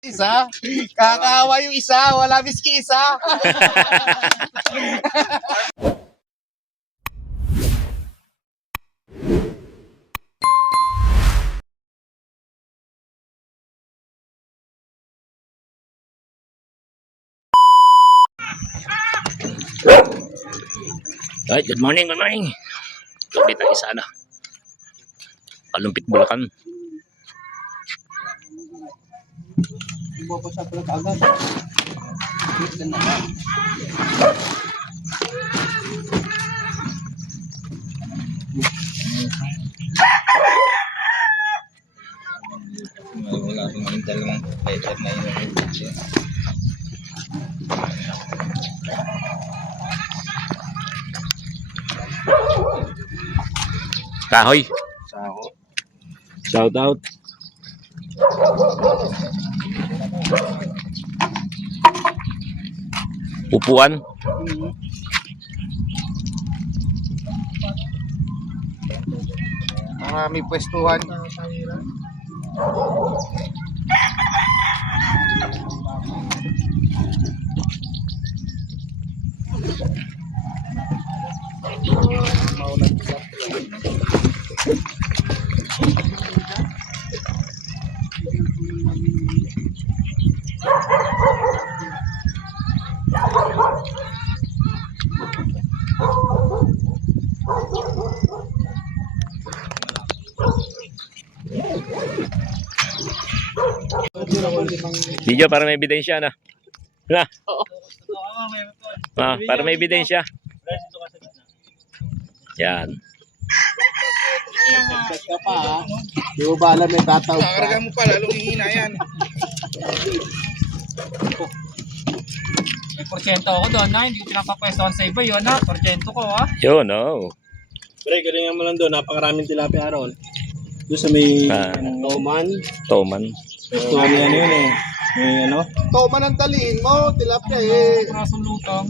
Isa? Kakaawa yung isa, wala miski isa. Alright, good morning, good morning. Tuloy tayo sa Palumpit, Bulacan. Bubasa pala kaagad. Wala akong mental ng letter na yun. Kahoy. Sao. Shout out. Upuan. Marami pwestuhan. Video para may ebidensya na. Na. Para may ebidensya. Yan. Check ka pa ha. Di mo ba alam may tataw pa? Karga mo pa, lalong hihina yan. May porsyento ako doon na, hindi ko pinapapwestohan sa iba yun ha, porsyento ko ha. Yo, no. Pre, galingan mo lang doon, napakaraming tilapia ron. Doon sa may Toman. Toman. gusto kami ano yun eh. May ano? Toman ang talihin mo, tilapia eh. Prasong lutong.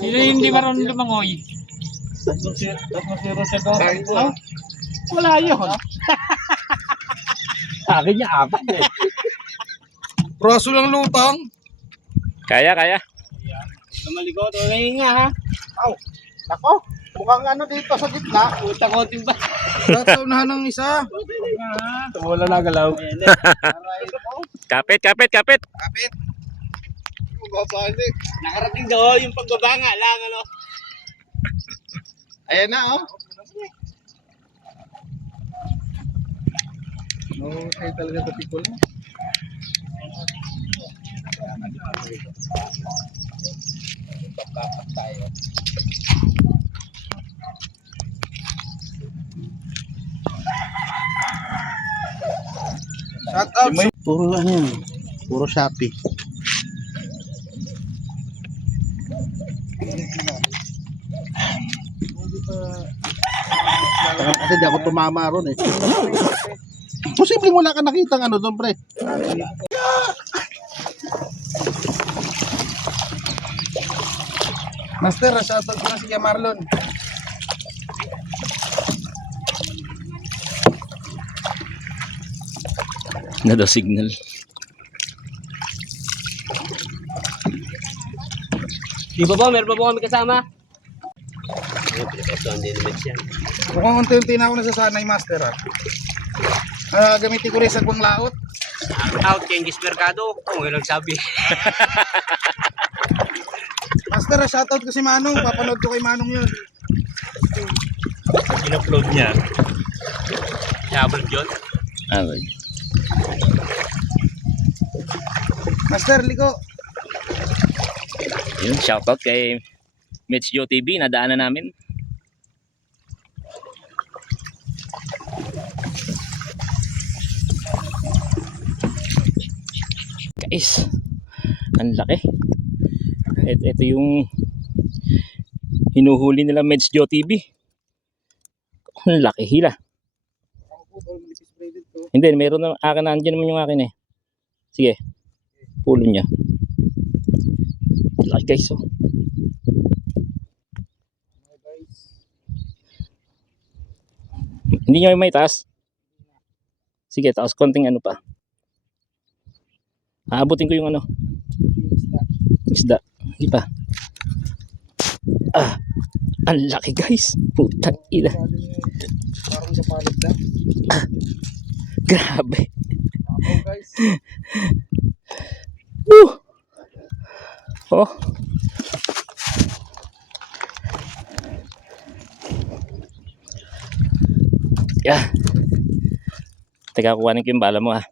Sino yung hindi marunong lumangoy? Tatlong zero sa to. Ah, wala yun. Sa akin niya, apat eh. Proso lang lutang. Kaya. Namaligot, wala hinga ha. Nako, mukhang ano dito sa gitna. Puta ko din ba? Lahat sa unahan ng isa. Wala na galaw. Kapit. Kapit. Mababalik. Nakarating daw yung pagbabanga lang ano. Ayan na oh. No, kayo talaga tapikol na. Shout out. Puro ano yan. Puro Shopee. Kasi di ako tumama ron eh. Posibleng wala ka nakitang ano doon pre. Master, shout out ko na si Kuya Marlon. Na daw signal. Di ba meron pa po kami kasama? Mukhang unti-unti na ako nasasanay, Master ha. Gamitin ko rin sa buwang laot. Out, Genghis Mercado. Oo, nga nagsabi. Master, shout out ko si Manong. Papanood ko kay Manong yun. In-upload niya. Yabal yun. Okay. Master, liko. Yun, shoutout kay Mitch Joe TV, nadaanan namin. Guys, ang laki. Ito yung hinuhuli nila Mitch Joe TV. Ang laki hila. Hindi, meron na akin, nandiyan naman yung akin eh. Sige, pulo niya. Laki guys oh. Hindi nyo may taas. Sige, taas konting ano pa. Aabutin ko yung ano, isda. Hindi pa. Ah, ang laki guys. Putang ina. Parang kapalit na. Grabe. Tamaw guys. Oh. Yeah. Teka, kuhanin ko yung bala mo ha.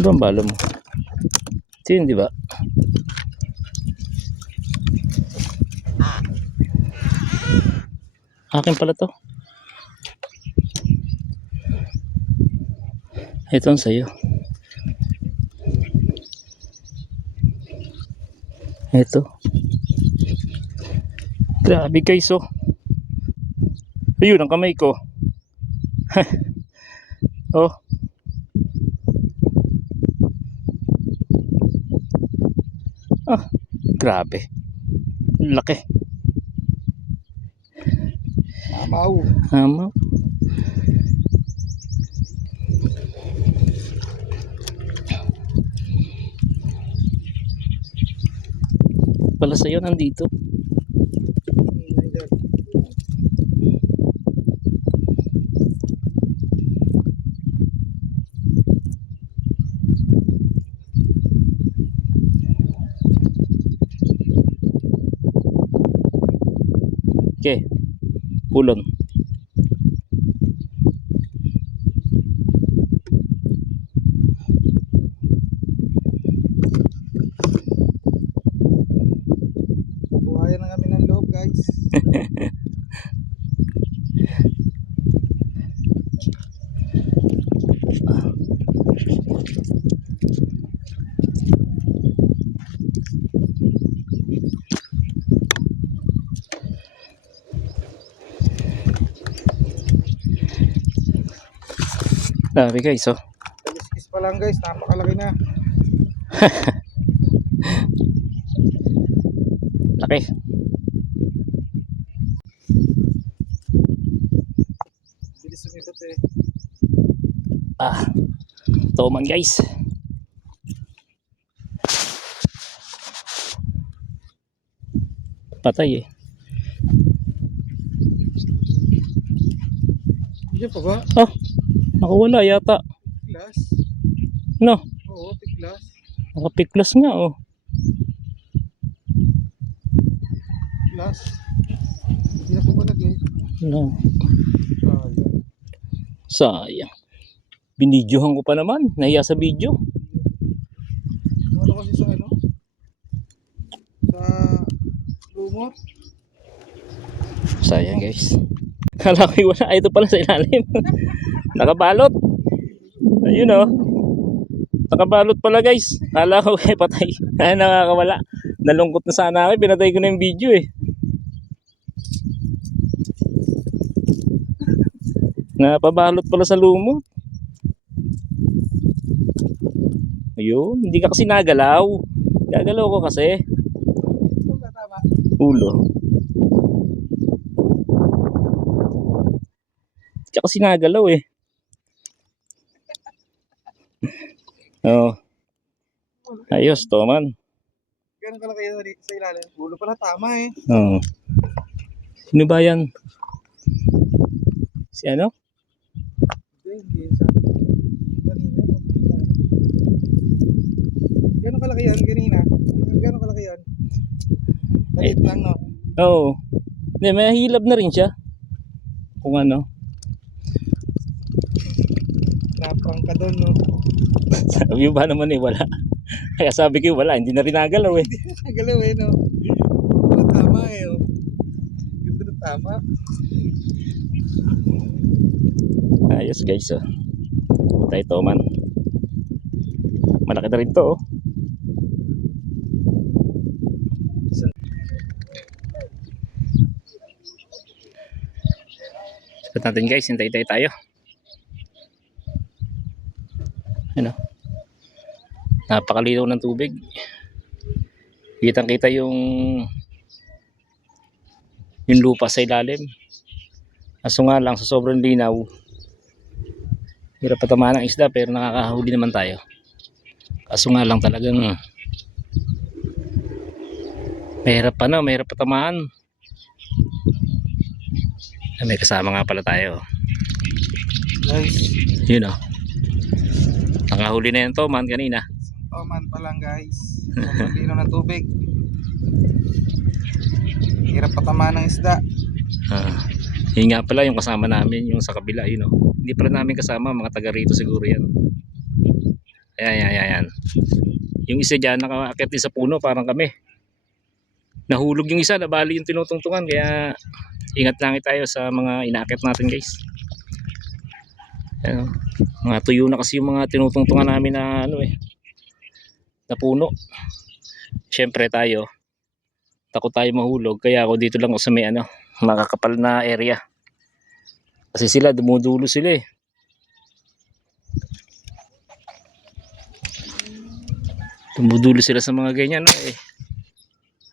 Saan ba ang bala mo? Ito yun, di ba? Akin pala to. Ito ang sayo. Ito. Grabe guys oh. Ayun ang kamay ko. Oh. Ah, grabe. Laki. Tamaw. Tama. Pala sa'yo nandito. Okay. Pulon. Buhayan na kami ng loob guys. Grabe guys oh. Kaliskis pa lang guys, napakalaki na. Laki. Bilis sumipot eh. Ah. Toman guys. Patay eh. Diyan pa ba? Oh. Nakawala yata. Tiklas? No. Oo, tiklas. Nakapiklas nga oh. Tiklas. Hindi na pumalag eh. No. Sayang. Sayang. Binidyohan ko pa naman. Nahiya sa video. Ano kasi sa ano? Sa lumot? Sayang guys. Kala ko wala. Ay, ito pala sa ilalim. Nakabalot. Ayun oh. Nakabalot pala guys. Kala ko patay. Ay, nakakawala. Nalungkot na sana ako. Pinatay ko na yung video eh. Napabalot pala sa lumot. Ayun. Hindi ka kasi nagalaw. Gagalaw ko kasi. Tama. Ulo. Hindi ka kasi nagalaw eh. Oh. Ayos, Toman. Gano'n kalaki yun sa ilalim. Ulo pala tama eh. Oh. Sino ba yan? Si ano? Hindi sa kanina. Gano'n kalaki yan kanina? Gano'n kalaki yan? Maliit lang no? Oo. Hindi, may hilab na rin siya. Kung ano. Napang ka doon no? Sabi mo ba naman eh, wala. Kaya sabi ko wala, hindi na rin nagalaw eh. Nagalaw eh no? Ulo tama eh oh. Ganda na tama. Ayos guys oh. Tayo Toman. Malaki na rin to oh. Spot natin guys, hintay-hintay tayo. Ano? Napakalinaw ng tubig. Kitang-kita yung lupa sa ilalim. Kaso nga lang sa sobrang linaw, hirap patamaan ng isda pero nakakahuli naman tayo. Kaso nga lang talagang mahirap patamaan. May kasama nga pala tayo. Guys, Yun o. Nakahuli na yung toman kanina. toman pa lang guys. Sobrang lino ng tubig. Hirap patamaan ng isda. Yun nga pala yung kasama namin, yung sa kabila, yun o. Hindi pala namin kasama, mga taga rito siguro yan. Ayan. Yung isa dyan, nakaakyat din sa puno, parang kami. Nahulog yung isa, nabali yung tinutungtungan, kaya ingat lang tayo sa mga inaakyat natin guys. Ayan, mga tuyo na kasi yung mga tinutungtungan namin na na puno. Siyempre tayo, takot tayo mahulog, kaya ako dito lang ako sa may makakapal na area. Kasi sila, dumudulo sila eh. Dumudulo sila sa mga ganyan eh.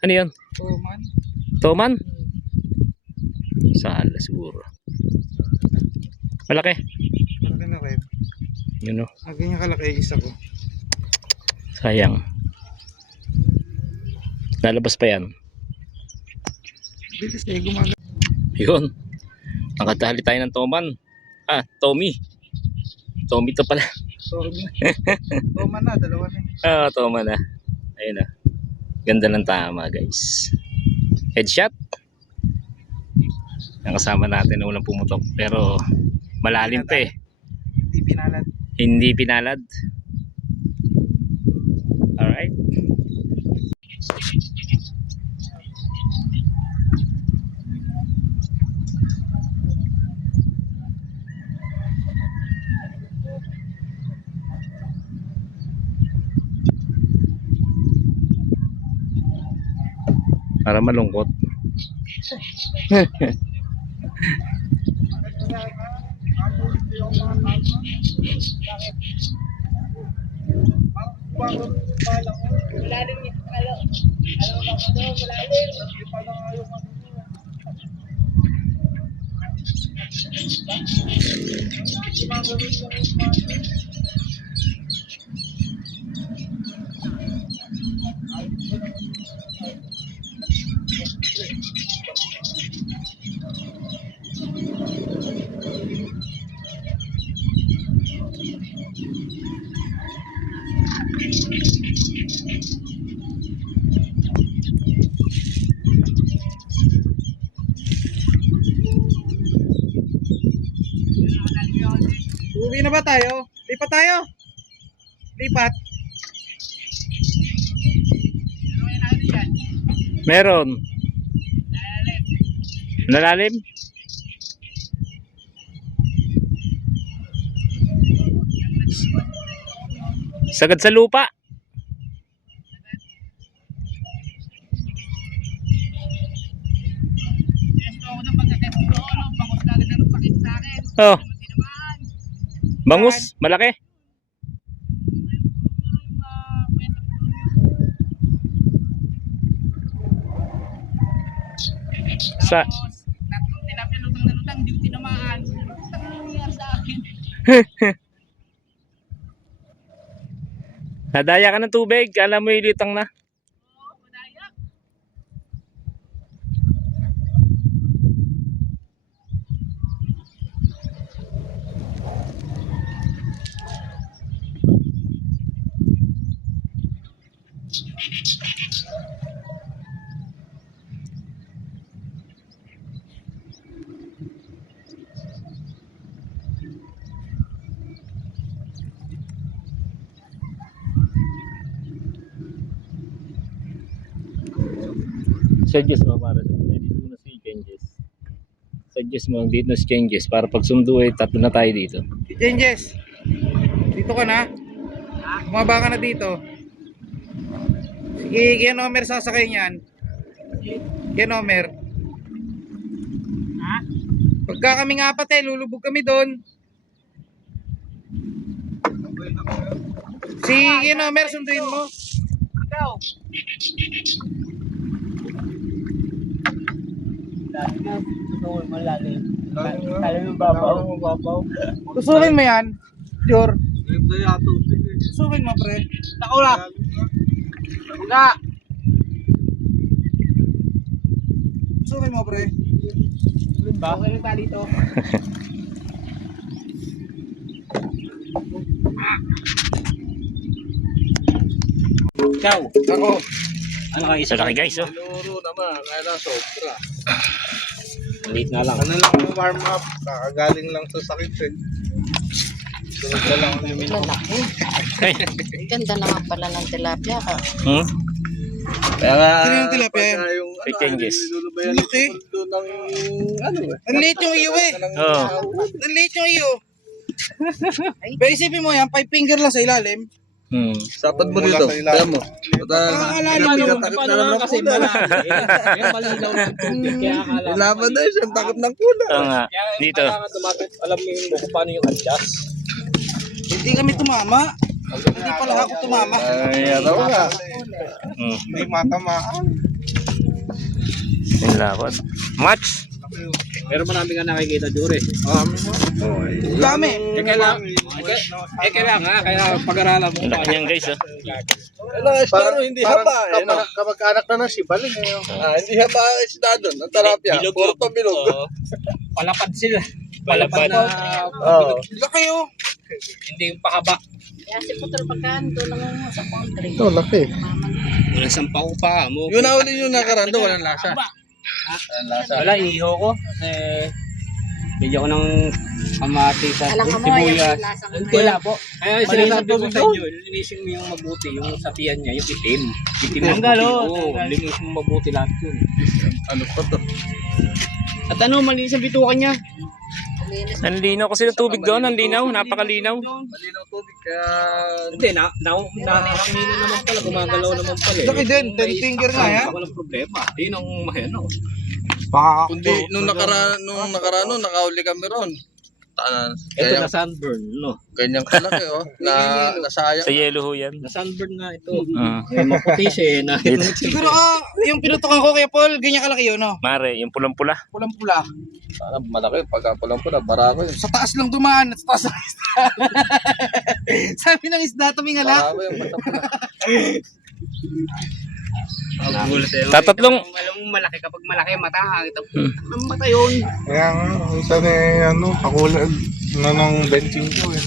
Ano yan? Toman. Toman? Sala siguro. Malaki. Malaki na rin. Yun o. Ganyan kalaki isa ko. Sayang. Lalabas pa yan. Bilis eh, gumagana. Yun. Nakatali tayo ng toman. Tommy. Tommy to pala. Toman na, dalawa na. Toman na. Ayun na. Ganda ng tama guys. Headshot. Ang kasama natin na unang pumutok. Pero malalim pa eh. Hindi pinalad. Hindi pinalad. Alright. Para malungkot. Uwi na ba tayo? Lipat tayo. Lipat. Meron. Nalalim? Sagad sa lupa. Oh. Bangus, malaki. Sa Tatlong tilapia lutang hindi ko tinamaan. Ang nangyayari sa akin. nadaya ka ng tubig, alam mo ilitang na. Suggest mo para sa mga dito muna si Changes. Suggest mo dito na si Changes para pag sundo eh tatlo na tayo dito. Changes. Dito ka na. Bumaba ka na dito. Sige, kaya Nomer sasakay niyan. Kaya Nomer. Ha? Pag Pagka kaming apat lulubog kami doon. Sige na, Mer, sunduin mo. Ikaw. Tusukin mo yan, Jor. Tusukin mo, pre. Nakula. Buga. Tusukin mo, pre. Okay na tayo dito. Ikaw. Ako. Ano kayo Sa laki guys, oh. Luro naman, kaya na sobra. Maliit na lang. Ano lang yung warm up, kakagaling lang sa sakit eh. Sunod na lang yung Lalaki. Ay. Ganda naman pala ng tilapia ka. Hmm? Kaya nga, Sino yung tilapia yan? pagka yung May changes. nilulubayan Ang laki. ng mundo ng ano eh. Ang liit yung iyo eh. Oo. Ang liit yung iyo. Pero isipin mo yan, 5 finger lang sa ilalim. Hmm. Sapat mo dito, kaya mo. Pinatakip na lang ng Kasi kula. malaki. Kaya malinaw ng tubig. Kaya akala. Ilaban na siyang takip ng kula. Oo nga. Dito. Kailangan tumapit. Alam mo yung kung paano yung adjust. Hindi kami tumama. Hindi pala ako tumama. Ay, ano nga. Hmm. Hindi matamaan. Yung lapat. Match. Pero marami ka nakikita, Jure. Ang dami. Kailangan. Kaya pag-aralan mo. Ang laki niyan guys, oh. Pero hindi haba eh. Kamag-anak na ng sibaling eh. Hindi haba isda doon. Ang tarapya. Porto bilog. Palapad sila. Palapad na. Oo. Laki oh. Hindi yung pahaba. Kaya si Putol pagkaan doon lang sa country. Ito, laki. Walang sampaw pa mo. Yung nahuli yung nakarando, walang lasa. Wala, iho ko. Medyo ko ng kamati sa Alam mo, sibuyas. yung lasang Wala po. Kaya Malinis sinasabi ang ko sa tubig inyo, linisin mo yung mabuti, yung sapian niya, yung itim. Itim ang mabuti. Oo, linisin mo mabuti lahat yun. Ano pa to? At ano, malinis ang bitukan niya. Linis. Ang linaw kasi ng tubig doon. Ang linaw. Napakalinaw. Malinaw tubig kaya... Hindi, nakakangina naman pala, gumagalaw naman pala. Laki din, 10 finger nga yan. Walang problema. Yun ang ano. Kundi nung nakarano, nakahuli kami ron. Ito na sunburn, no? Ganyan kalaki oh. Nasayang. Sa yelo ho yan. Na sunburn nga ito. Ah. Eh, maputi siya eh. Siguro yung pinutukan ko kay Paul, ganyan kalaki yun no? Mare, yung pulang-pula. Pulang-pula. Sana malaki. Pagka pulang-pula, barako yun. Sa taas lang dumaan, sa taas ng isda. Sabi ng isda, tumingala. Barako yun. Basta-pula. Tatatlong. Alam mo malaki kapag malaki ang mata. Ang mata yun. Kaya nga, minsan pakulad na ng benching ko eh.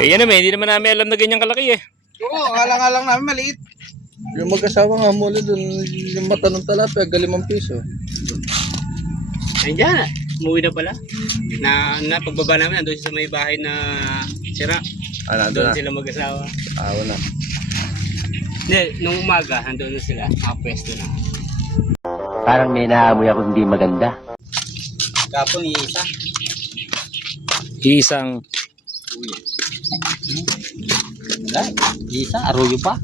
Eh yan naman, hindi naman namin alam na ganyan kalaki eh. Oo, akala nga lang namin maliit. Yung mag-asawa nga muli dun, yung mata ng talapia, ₱5 piso. Nandiyan. Umuwi na pala. Na pagbaba namin, nandun sa may bahay na sira. Nandun Doon na. sila mag-asawa. Wala. Hindi, nung umaga, nandun na sila. Nakapwesto na. Parang may naamoy ako hindi maganda. Kapon isa. Isang. Wala. Isa, arroyo pa.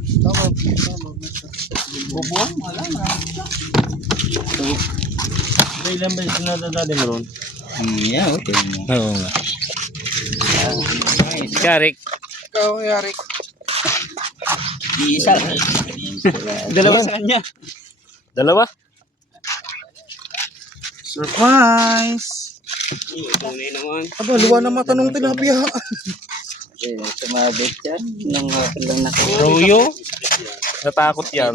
Bubuan, wala na. Ilan ba yung nadadali mo ron? Yeah, okay. Oo nga. Karik. Ikaw, Yarik. Isa. Dalawa sa kanya. Dalawa. Surprise! Tunay naman. Aba, luwa na mata nung tilapia. Sumabit yan. Nang lang Royo. Natakot yan.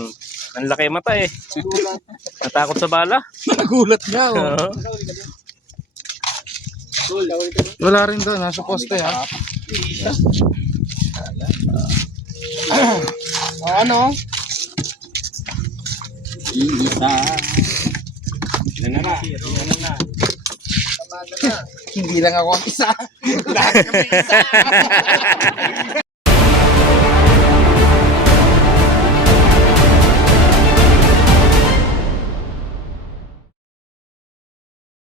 Ang laki mata eh. Natakot sa bala. Nagulat nga oh. Oo. Wala rin doon, nasa poste ha. Ano? Isa. Hindi lang ako ang isa. Lahat kami isa.